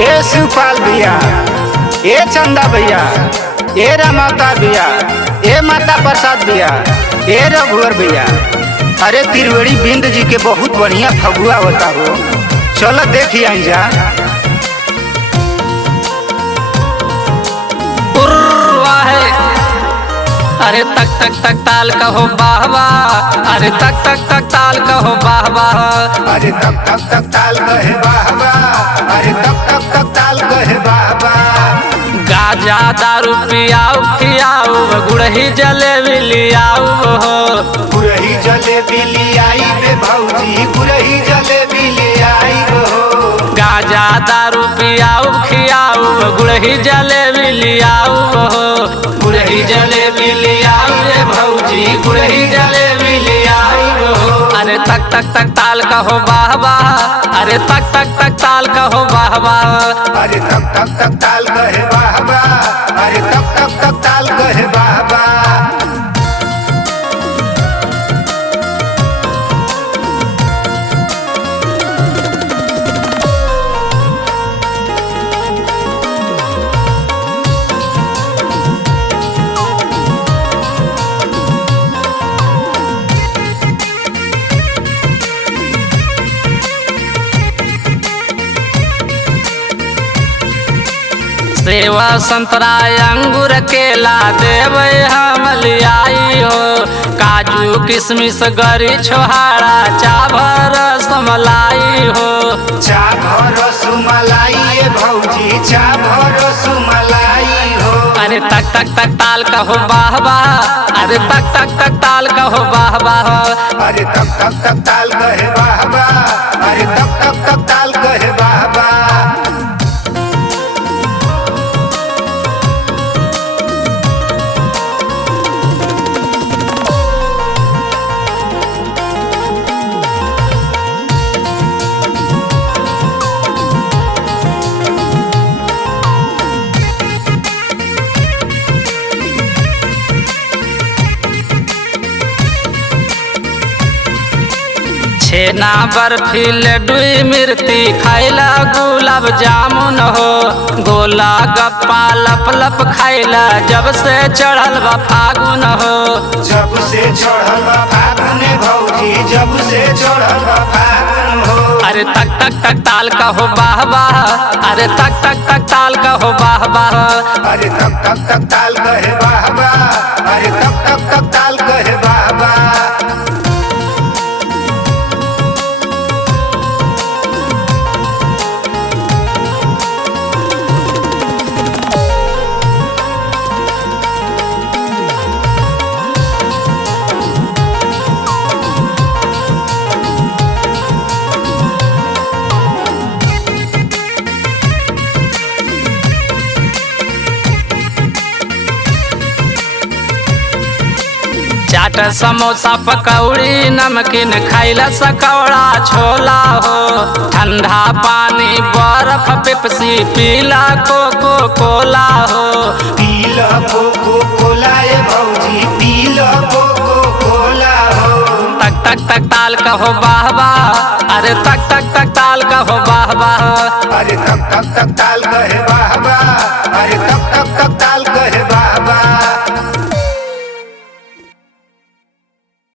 ए शिवपाल भैया, ए चंदा भैया, ए रमाता भैया, ए माता प्रसाद भैया, ए रघुवर भैया। अरे त्रिवेणी बिंद जी के बहुत बढ़िया फगुआ होता हो, चलो देखिए आई जा। अरे तक तक तक ताल कहो वाह वाह, अरे तक तक तक ताल कहो वाह वाह, अरे तक तक तक ताल कहे वाह वाह, अरे तक तक तक ताल कहे वाह वाह। गाजा दारू पियाऊ खियाऊ, गुड़ही जलेबी लियाऊ हो, गुड़ही जलेबी लियाई बे भौजी, गुड़ही जलेबी लियाई हो। गाजा दारू पियाऊ खियाऊ, गुड़ही जलेबी लियाऊ हो, गुड़ही जलेबी लियाऊ रे भौजी, गुड़ही जलेबी लियाऊ हो। अरे तक तक तक ताल कहो वाह वाह, अरे तक तक तक ताल कहो वाह वाह, अरे तक तक तक ताल कहे वाह वाह, अरे तक तक तक ताल कहे वाह वाह। सेवा संतरा अंगूर केला देवे हम लियाई हो, काजू किशमिश गरी छोहाड़ा चाभर समलाई हो, चाभर सुमलाई भौजी, चाभर सुमलाई हो। अरे तक तक तक ताल कहो वाह वाह, अरे तक तक तक ताल कहो वाह वाह, अरे तक तक तक ताल कहे वाह वाह, अरे तक तक तक ताल कहे वाह वाह। छेना बर्फी लड्डू मिर्ती खाइला गुलाब जामुन हो, गोला गप्पा लप लप खाइला जब से चढ़ल बा फागुन हो, जब से चढ़ल बा फागुन भौजी, जब से चढ़ल बा फागुन हो। अरे तक तक तक ताल कहो वाह वाह, अरे तक तक तक ताल कहो वाह वाह, अरे तक तक तक ताल कहे वाह वाह, अरे तक तक तक ताल कहे वाह वाह। चाट समोसा पकौड़ी नमकीन खाइला सकौड़ा छोला हो, ठंडा पानी बर्फ पेप्सी पीला कोको कोला हो, पीला कोको कोला ए भौजी, पीला कोको कोला हो। तक तक तक ताल कहो वाह वाह, अरे तक तक तक ताल कहो वाह वाह, अरे तक तक तक ताल कहे